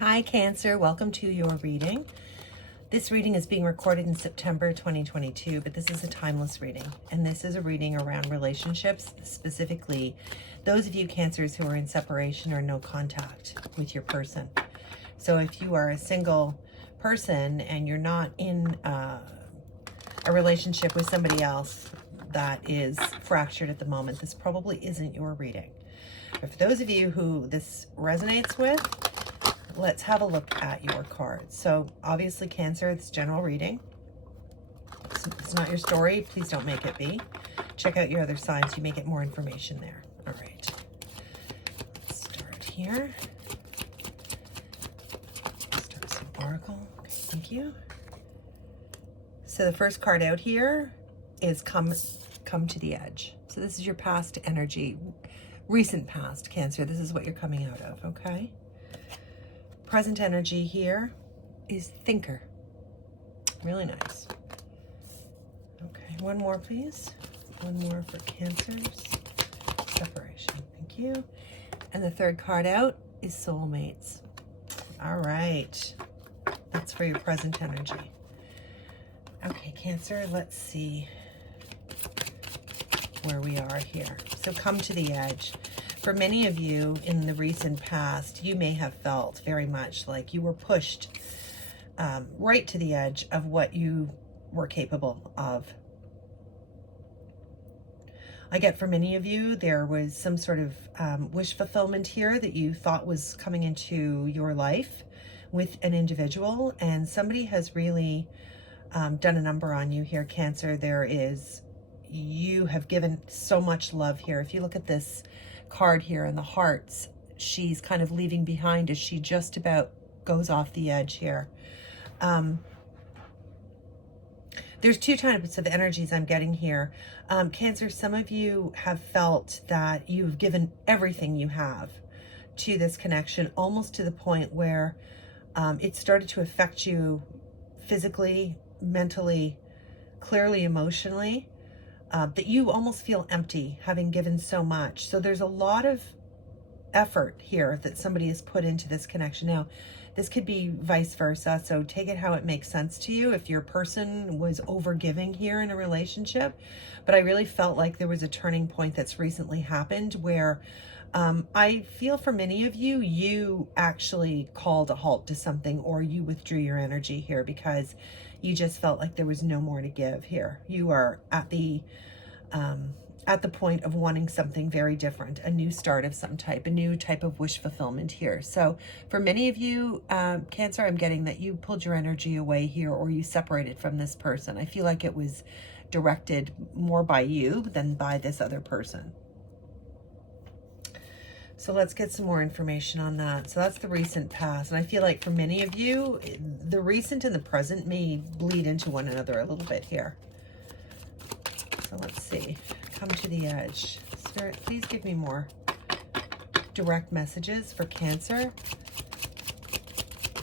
Hi Cancer, welcome to your reading. This reading is being recorded in September 2022, but this is a timeless reading. And this is a reading around relationships, specifically those of you Cancers who are in separation or no contact with your person. So if you are a single person and you're not in a relationship with somebody else that is fractured at the moment, this probably isn't your reading. But for those of you who this resonates with, let's have a look at your cards. So obviously Cancer, it's general reading. It's not your story. Please don't make it be. Check out your other signs. You may get more information there. All right. Let's start here. Start some oracle. Okay, thank you. So the first card out here is come to the edge. So this is your past energy, recent past, Cancer. This is what you're coming out of, okay? Present energy here is thinker. Really nice. Okay, one more, please. One more for Cancers. Separation. Thank you. And the third card out is soulmates. All right. That's for your present energy. Okay, Cancer, let's see where we are here. So come to the edge. For many of you in the recent past, you may have felt very much like you were pushed right to the edge of what you were capable of. I get for many of you, there was some sort of wish fulfillment here that you thought was coming into your life with an individual, and somebody has really done a number on you here, Cancer. You have given so much love here. If you look at this card here in the hearts, she's kind of leaving behind as she just about goes off the edge here. There's two types of energies I'm getting here. Cancer, some of you have felt that you've given everything you have to this connection, almost to the point where it started to affect you physically, mentally, clearly emotionally. That you almost feel empty having given so much. So there's a lot of effort here that somebody has put into this connection. Now, this could be vice versa, so take it how it makes sense to you if your person was overgiving here in a relationship. But I really felt like there was a turning point that's recently happened where I feel for many of you, you actually called a halt to something, or you withdrew your energy here because you just felt like there was no more to give here. You are at the point of wanting something very different, a new start of some type, a new type of wish fulfillment here. So for many of you, Cancer, I'm getting that you pulled your energy away here, or you separated from this person. I feel like it was directed more by you than by this other person. So let's get some more information on that. So that's the recent past. And I feel like for many of you, the recent and the present may bleed into one another a little bit here. So let's see. Come to the edge. Spirit, please give me more direct messages for Cancer.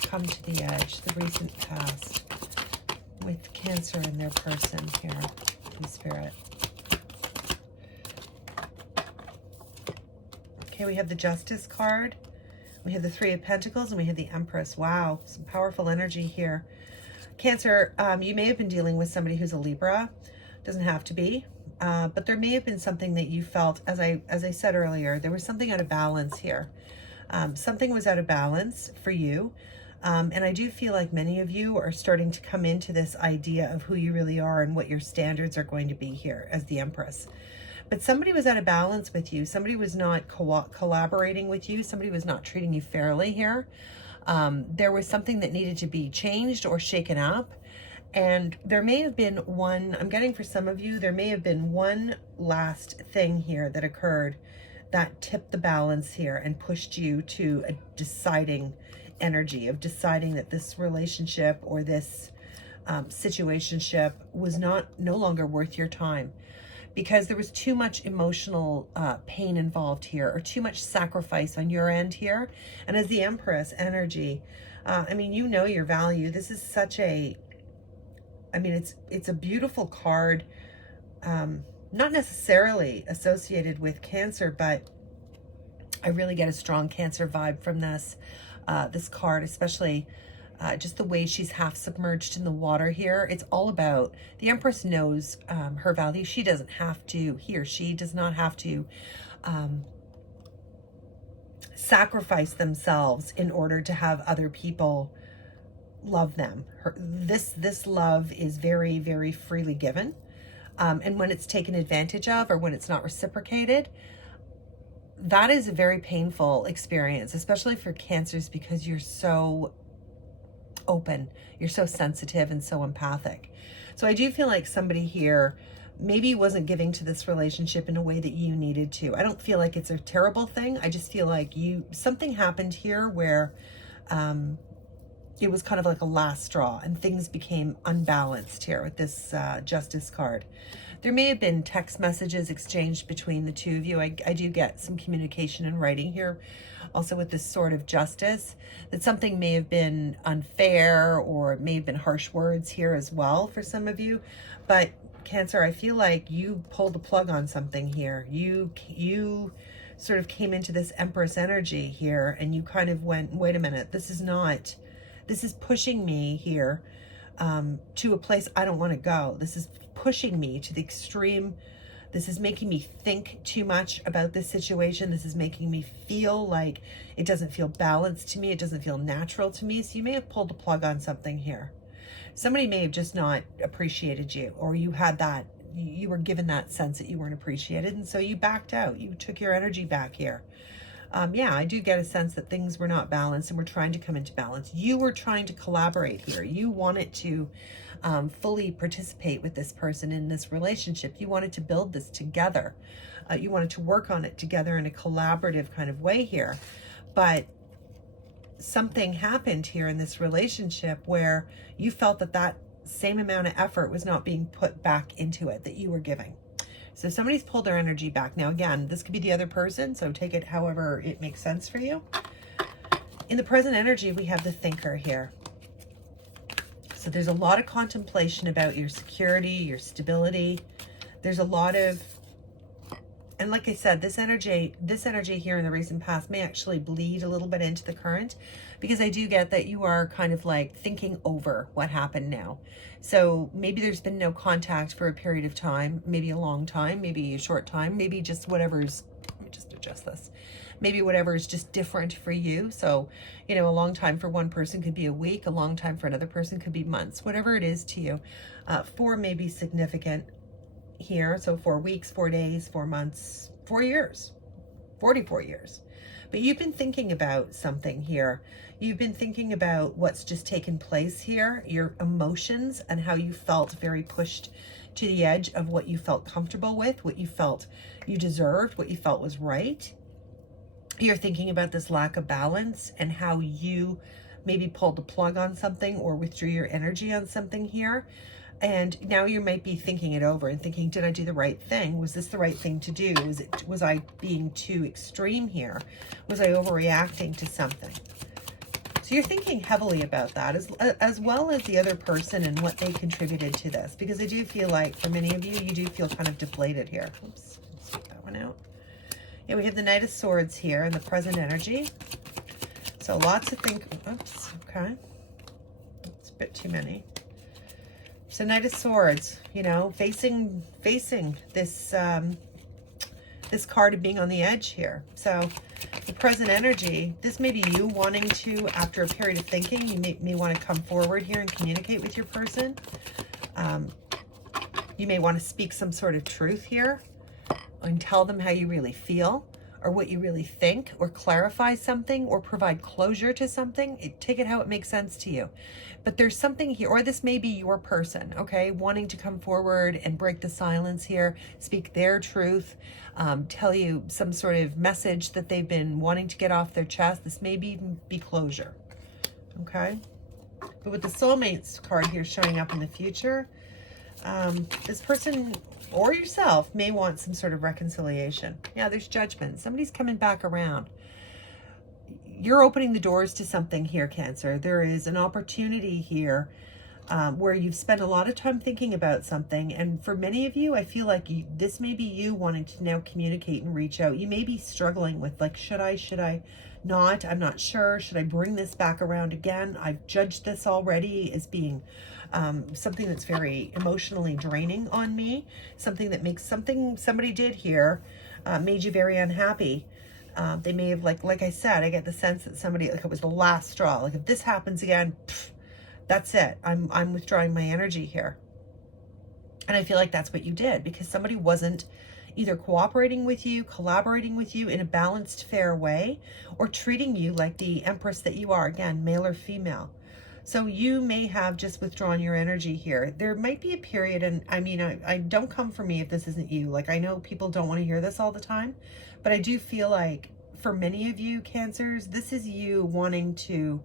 Come to the edge. The recent past with Cancer and their person here in Spirit. Okay, we have the Justice card, we have the Three of Pentacles, and we have the Empress. Wow, some powerful energy here. Cancer, you may have been dealing with somebody who's a Libra. Doesn't have to be, but there may have been something that you felt, as I said earlier, there was something out of balance here. Something was out of balance for you, and I do feel like many of you are starting to come into this idea of who you really are and what your standards are going to be here as the Empress. But somebody was out of balance with you. Somebody was not collaborating with you. Somebody was not treating you fairly here. There was something that needed to be changed or shaken up. And there may have been one, I'm getting for some of you, there may have been one last thing here that occurred that tipped the balance here and pushed you to a deciding energy of deciding that this relationship or this situationship was no longer worth your time. Because there was too much emotional pain involved here, or too much sacrifice on your end here. And as the Empress energy, I mean, you know your value. This is such a, I mean, it's a beautiful card, not necessarily associated with Cancer, but I really get a strong Cancer vibe from this. this card, especially just the way she's half submerged in the water here. It's all about, the Empress knows her value. She doesn't have to, he or she does not have to sacrifice themselves in order to have other people love them. This love is very, very freely given. And when it's taken advantage of, or when it's not reciprocated, that is a very painful experience, especially for Cancers, because you're so open, you're so sensitive and so empathic. So I do feel like somebody here maybe wasn't giving to this relationship in a way that you needed to. I don't feel like it's a terrible thing. I just feel like something happened here where it was kind of like a last straw and things became unbalanced here with this Justice card. There may have been text messages exchanged between the two of you. I do get some communication in writing here. Also with this Sword of Justice, that something may have been unfair, or it may have been harsh words here as well for some of you. But Cancer, I feel like you pulled the plug on something here. You sort of came into this Empress energy here, and you kind of went, wait a minute, this is pushing me here to a place I don't want to go. This is pushing me to the extreme. This is making me think too much about this situation. This is making me feel like it doesn't feel balanced to me. It doesn't feel natural to me. So you may have pulled the plug on something here. Somebody may have just not appreciated you, or you had that, you were given that sense that you weren't appreciated. And so you backed out. You took your energy back here. Yeah, I do get a sense that things were not balanced and we're trying to come into balance. You were trying to collaborate here. You wanted to fully participate with this person in this relationship. You wanted to build this together. You wanted to work on it together in a collaborative kind of way here. But something happened here in this relationship where you felt that that same amount of effort was not being put back into it that you were giving. So somebody's pulled their energy back. Now, again, this could be the other person, so take it however it makes sense for you. In the present energy, we have the Thinker here. So there's a lot of contemplation about your security, your stability. There's a lot of, and like I said, this energy here in the recent past may actually bleed a little bit into the current, because I do get that you are kind of like thinking over what happened now. So maybe there's been no contact for a period of time, maybe a long time, maybe a short time, maybe just whatever's, let me just adjust this. Maybe whatever is just different for you. So, you know, a long time for one person could be a week, a long time for another person could be months, whatever it is to you. 4 may be significant here. So 4 weeks, 4 days, 4 months, 4 years, 44 years. But you've been thinking about something here. You've been thinking about what's just taken place here, your emotions, and how you felt very pushed to the edge of what you felt comfortable with, what you felt you deserved, what you felt was right. You're thinking about this lack of balance and how you maybe pulled the plug on something or withdrew your energy on something here. And now you might be thinking it over and thinking, did I do the right thing? Was this the right thing to do? Was I being too extreme here? Was I overreacting to something? So you're thinking heavily about that, as well as the other person and what they contributed to this. Because I do feel like for many of you, you do feel kind of deflated here. Oops, let's take that one out. Yeah, we have the Knight of Swords here in the present energy. So lots of oops, okay. It's a bit too many. So Knight of Swords, you know, facing this this card of being on the edge here. So the present energy, this may be you wanting to, after a period of thinking, you may want to come forward here and communicate with your person. You may want to speak some sort of truth here and tell them how you really feel, or what you really think, or clarify something, or provide closure to something. Take it how it makes sense to you. But there's something here, or this may be your person, okay, wanting to come forward and break the silence here, speak their truth, tell you some sort of message that they've been wanting to get off their chest. This may even be closure, okay? But with the Soulmates card here showing up in the future, this person or yourself may want some sort of reconciliation. Yeah, there's judgment. Somebody's coming back around. You're opening the doors to something here, Cancer. There is an opportunity here where you've spent a lot of time thinking about something. And for many of you, I feel like this may be you wanting to now communicate and reach out. You may be struggling with, like, should I not? I'm not sure. Should I bring this back around again? I've judged this already as being something that's very emotionally draining on me, something that makes somebody did here made you very unhappy. They may have, like I said, I get the sense that somebody, like it was the last straw. Like if this happens again, pff, that's it. I'm withdrawing my energy here. And I feel like that's what you did, because somebody wasn't either cooperating with you, collaborating with you in a balanced, fair way, or treating you like the Empress that you are, again, male or female. So you may have just withdrawn your energy here. There might be a period, and I mean, I don't come for me if this isn't you. Like, I know people don't want to hear this all the time, but I do feel like for many of you Cancers, this is you wanting to,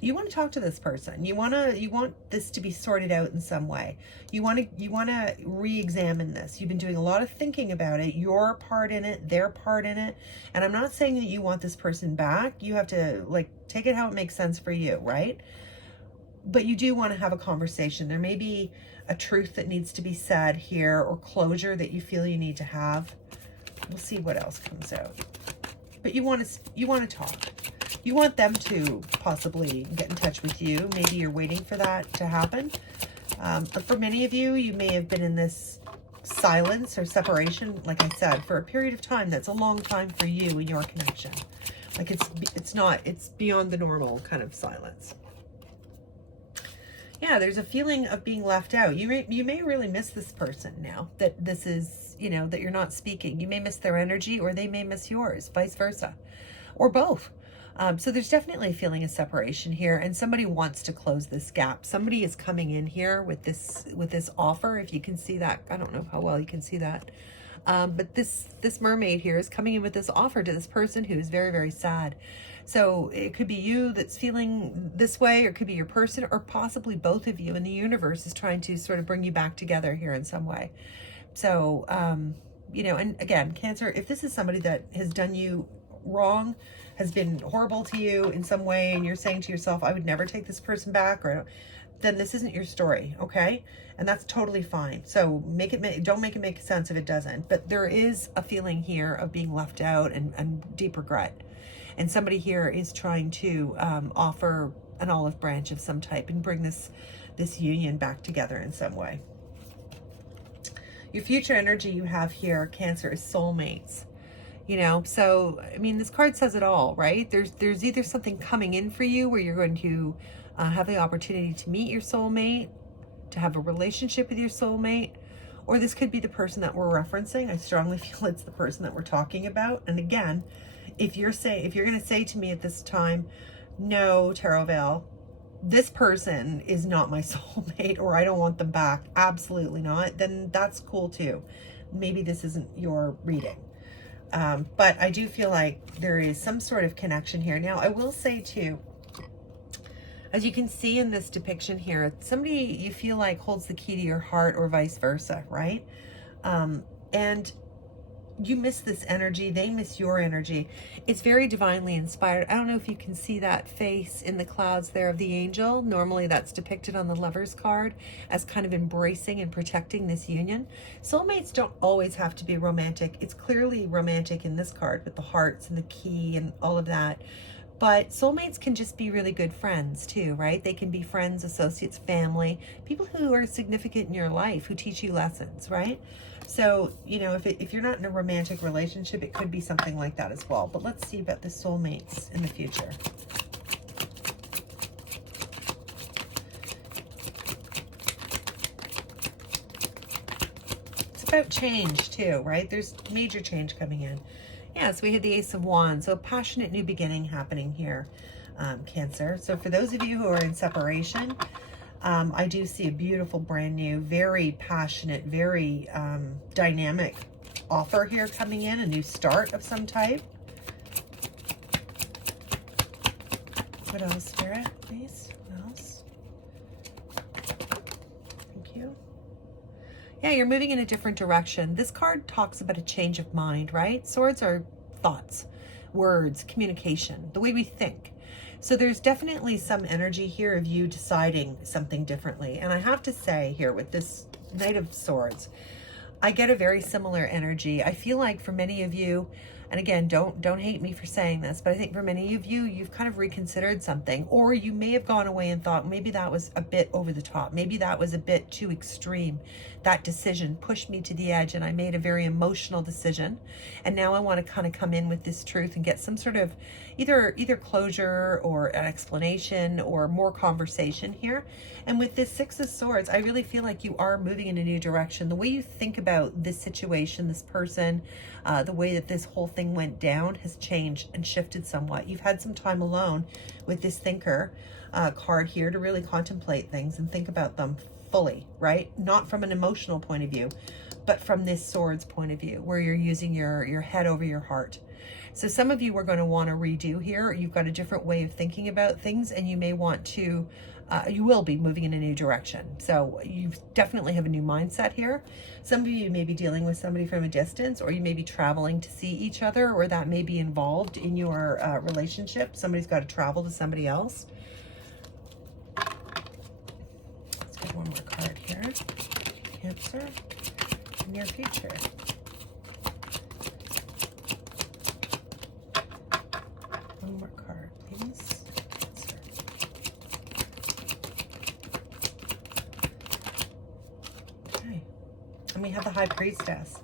you want to talk to this person. You want this to be sorted out in some way. You want to re-examine this. You've been doing a lot of thinking about it, your part in it, their part in it. And I'm not saying that you want this person back. You have to like take it how it makes sense for you, right? But you do want to have a conversation. There may be a truth that needs to be said here, or closure that you feel you need to have. We'll see what else comes out. But you want to talk. You want them to possibly get in touch with you. Maybe you're waiting for that to happen. But for many of you, you may have been in this silence or separation, like I said, for a period of time. That's a long time for you in your connection. Like it's beyond the normal kind of silence. Yeah, there's a feeling of being left out. You may really miss this person now that this is, you know, that you're not speaking. You may miss their energy, or they may miss yours, vice versa, or both. So there's definitely a feeling of separation here, and somebody wants to close this gap. Somebody is coming in here with this offer. If you can see that, I don't know how well you can see that, but this mermaid here is coming in with this offer to this person who is very, very sad. So it could be you that's feeling this way, or it could be your person, or possibly both of you. And the universe is trying to sort of bring you back together here in some way. So you know, and again, Cancer, if this is somebody that has done you wrong, has been horrible to you in some way, and you're saying to yourself, I would never take this person back, or then this isn't your story, okay? And that's totally fine. So don't make it make sense if it doesn't. But there is a feeling here of being left out and deep regret. And somebody here is trying to offer an olive branch of some type and bring this union back together in some way. Your future energy you have here, Cancer, is soulmates. You know, so, I mean, this card says it all, right? There's either something coming in for you where you're going to have the opportunity to meet your soulmate, to have a relationship with your soulmate, or this could be the person that we're referencing. I strongly feel it's the person that we're talking about. And again, if you're going to say to me at this time, no, Tarot Veil, this person is not my soulmate, or I don't want them back, absolutely not, then that's cool too. Maybe this isn't your reading. But I do feel like there is some sort of connection here. Now, I will say too, as you can see in this depiction here, somebody you feel like holds the key to your heart, or vice versa, right? And you miss this energy, they miss your energy. It's very divinely inspired. I don't know if you can see that face in the clouds there of the angel. Normally that's depicted on the Lover's card as kind of embracing and protecting this union. Soulmates don't always have to be romantic. It's clearly romantic in this card with the hearts and the key and all of that. But soulmates can just be really good friends too, right? They can be friends, associates, family, people who are significant in your life, who teach you lessons, right? So, you know, if you're not in a romantic relationship, it could be something like that as well. But let's see about the soulmates in the future. It's about change too, right? There's major change coming in. Yeah, so we have the Ace of Wands. So a passionate new beginning happening here, Cancer. So for those of you who are in separation, I do see a beautiful, brand new, very passionate, very dynamic offer here coming in, a new start of some type. What else, Spirit, please? What else? Thank you. Yeah, you're moving in a different direction. This card talks about a change of mind, right? Swords are thoughts, words, communication, the way we think. So there's definitely some energy here of you deciding something differently. And I have to say here with this Knight of Swords, I get a very similar energy. I feel like for many of you, And again, don't hate me for saying this, but I think for many of you, you've kind of reconsidered something, or you may have gone away and thought maybe that was a bit over the top. Maybe that was a bit too extreme. That decision pushed me to the edge and I made a very emotional decision. And now I want to kind of come in with this truth and get some sort of either closure or an explanation or more conversation here. And with this Six of Swords, I really feel like you are moving in a new direction. The way you think about this situation, this person, the way that this whole thing went down has changed and shifted somewhat. You've had some time alone with this thinker card here to really contemplate things and think about them fully, right? Not from an emotional point of view, but from this Swords point of view, where you're using your head over your heart. So some of you are going to want to redo here. You've got a different way of thinking about things, and you may want to, you will be moving in a new direction. So you definitely have a new mindset here. Some of you may be dealing with somebody from a distance, or you may be traveling to see each other, or that may be involved in your relationship. Somebody's got to travel to somebody else. Let's get one more card here. Cancer, near future. One more card, please. Cancer. Okay. And we have the High Priestess.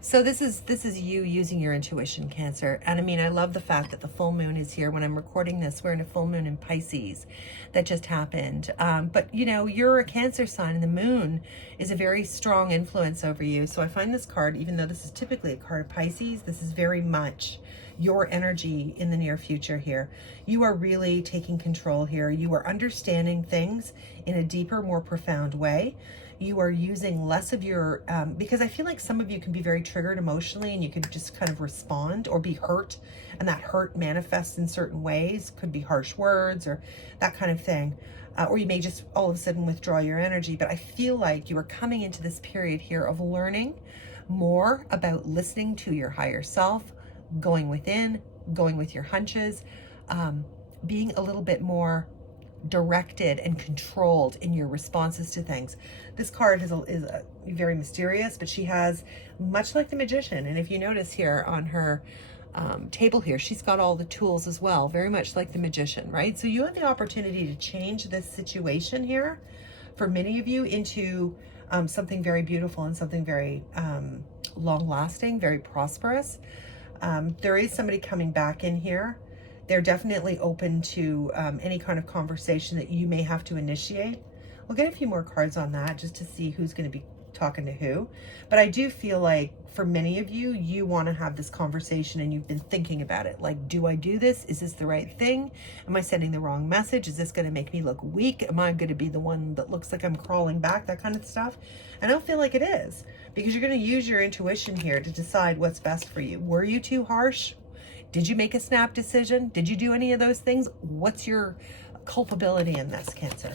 So this is you using your intuition, Cancer. And I mean, I love the fact that the full moon is here. When I'm recording this, we're in a full moon in Pisces that just happened. But you know, you're a Cancer sign, and the moon is a very strong influence over you. So I find this card, even though this is typically a card of Pisces, this is very much your energy in the near future here. You are really taking control here. You are understanding things in a deeper, more profound way. You are using less of your, because I feel like some of you can be very triggered emotionally and you could just kind of respond or be hurt, and that hurt manifests in certain ways. Could be harsh words or that kind of thing. Or you may just all of a sudden withdraw your energy. But I feel like you are coming into this period here of learning more about listening to your higher self, going within, going with your hunches, being a little bit more directed and controlled in your responses to things. This card is very mysterious, but she has, much like the Magician, and if you notice here on her table here, she's got all the tools as well, very much like the Magician, right? So you have the opportunity to change this situation here, for many of you, into something very beautiful and something very long-lasting, very prosperous. There is somebody coming back in here. They're definitely open to any kind of conversation that you may have to initiate. We'll get a few more cards on that just to see who's going to be talking to who. But I do feel like for many of you, you want to have this conversation and you've been thinking about it. Like, do I do this? Is this the right thing? Am I sending the wrong message? Is this going to make me look weak? Am I going to be the one that looks like I'm crawling back? That kind of stuff. I don't feel like it is, because you're going to use your intuition here to decide what's best for you. Were you too harsh? Did you make a snap decision? Did you do any of those things? What's your culpability in this, Cancer?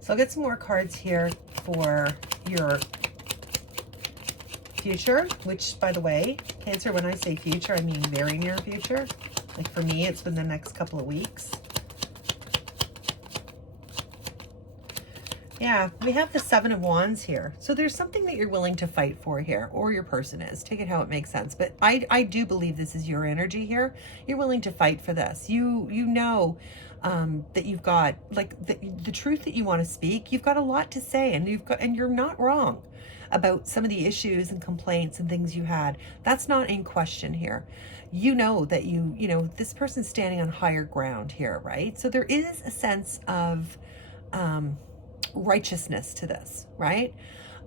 So I'll get some more cards here for your future, which, by the way, Cancer, when I say future, I mean very near future. Like for me, it's been the next couple of weeks. Yeah, we have the Seven of Wands here. So there's something that you're willing to fight for here, or your person is. Take it how it makes sense. But I do believe this is your energy here. You're willing to fight for this. You know that you've got, like, the truth that you want to speak. You've got a lot to say, and you're not wrong about some of the issues and complaints and things you had. That's not in question here. You know that you know, this person's standing on higher ground here, right? So there is a sense of righteousness to this, right?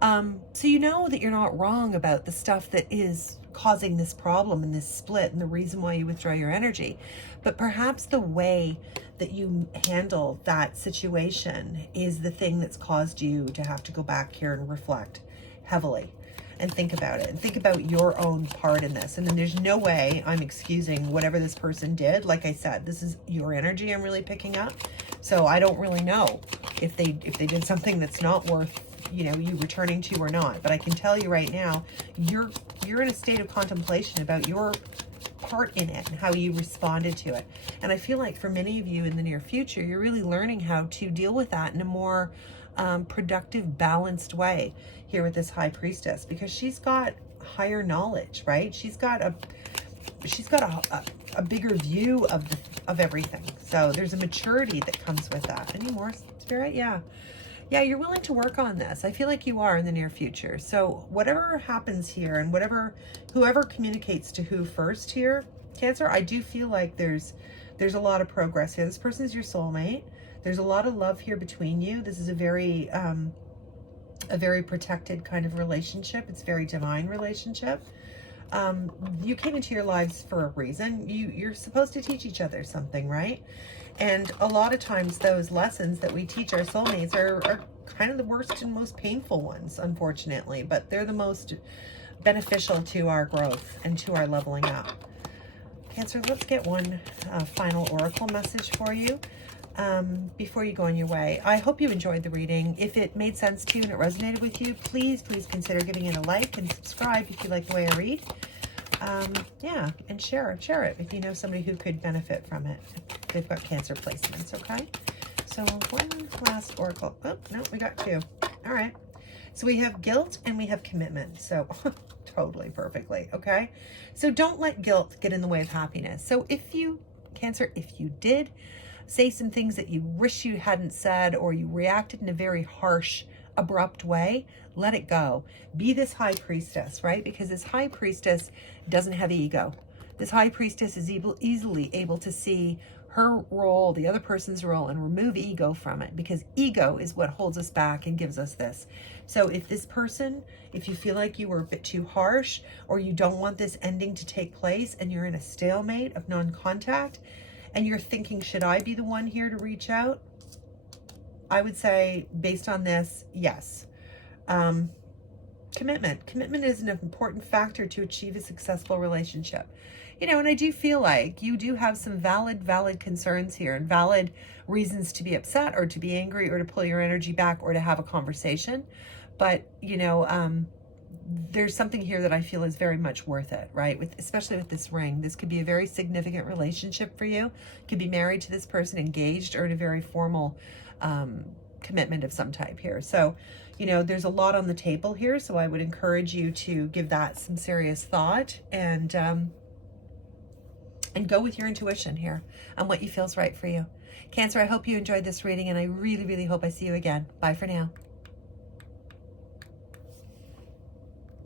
So you know that you're not wrong about the stuff that is causing this problem and this split and the reason why you withdraw your energy. But perhaps the way that you handle that situation is the thing that's caused you to have to go back here and reflect heavily and think about it and think about your own part in this. And then there's no way I'm excusing whatever this person did. Like I said, this is your energy I'm really picking up. So I don't really know if they did something that's not worth, you know, you returning to or not. But I can tell you right now, you're in a state of contemplation about your part in it and how you responded to it. And I feel like for many of you in the near future, you're really learning how to deal with that in a more productive, balanced way here with this High Priestess, because she's got higher knowledge, right? She's got a bigger view of everything. So there's a maturity that comes with that. Any more, Spirit? Yeah. Yeah, you're willing to work on this. I feel like you are in the near future. So whatever happens here and whoever communicates to who first here, Cancer, I do feel like there's a lot of progress here. This person's your soulmate. There's a lot of love here between you. This is a very protected kind of relationship. It's a very divine relationship. You came into your lives for a reason. You're supposed to teach each other something, right? And a lot of times those lessons that we teach our soulmates are kind of the worst and most painful ones, unfortunately, but they're the most beneficial to our growth and to our leveling up. Cancer, let's get one final oracle message for you before you go on your way. I hope you enjoyed the reading. If it made sense to you and it resonated with you, please consider giving it a like and subscribe if you like the way I read. Yeah, and share it if you know somebody who could benefit from it. They've got Cancer placements, okay? So one last oracle. Oh, no, we got two. All right. So we have guilt and we have commitment. So totally perfectly, okay? So don't let guilt get in the way of happiness. So if you, Cancer, if you did say some things that you wish you hadn't said, or you reacted in a very harsh, abrupt way, let it go. Be this High Priestess, right? Because this High Priestess doesn't have ego. This High Priestess is easily able to see her role, the other person's role, and remove ego from it, because ego is what holds us back and gives us this. So if this person, if you feel like you were a bit too harsh, or you don't want this ending to take place, and you're in a stalemate of non-contact, and you're thinking, should I be the one here to reach out? I would say, based on this, yes. Commitment. Commitment is an important factor to achieve a successful relationship. You know, and I do feel like you do have some valid concerns here, and valid reasons to be upset or to be angry or to pull your energy back or to have a conversation. But, you know, there's something here that I feel is very much worth it, right? Especially with this ring. This could be a very significant relationship for you. You could be married to this person, engaged, or in a very formal commitment of some type here. So, you know, there's a lot on the table here. So I would encourage you to give that some serious thought and go with your intuition here on what you feels right for you. Cancer, I hope you enjoyed this reading, and I really hope I see you again. Bye for now.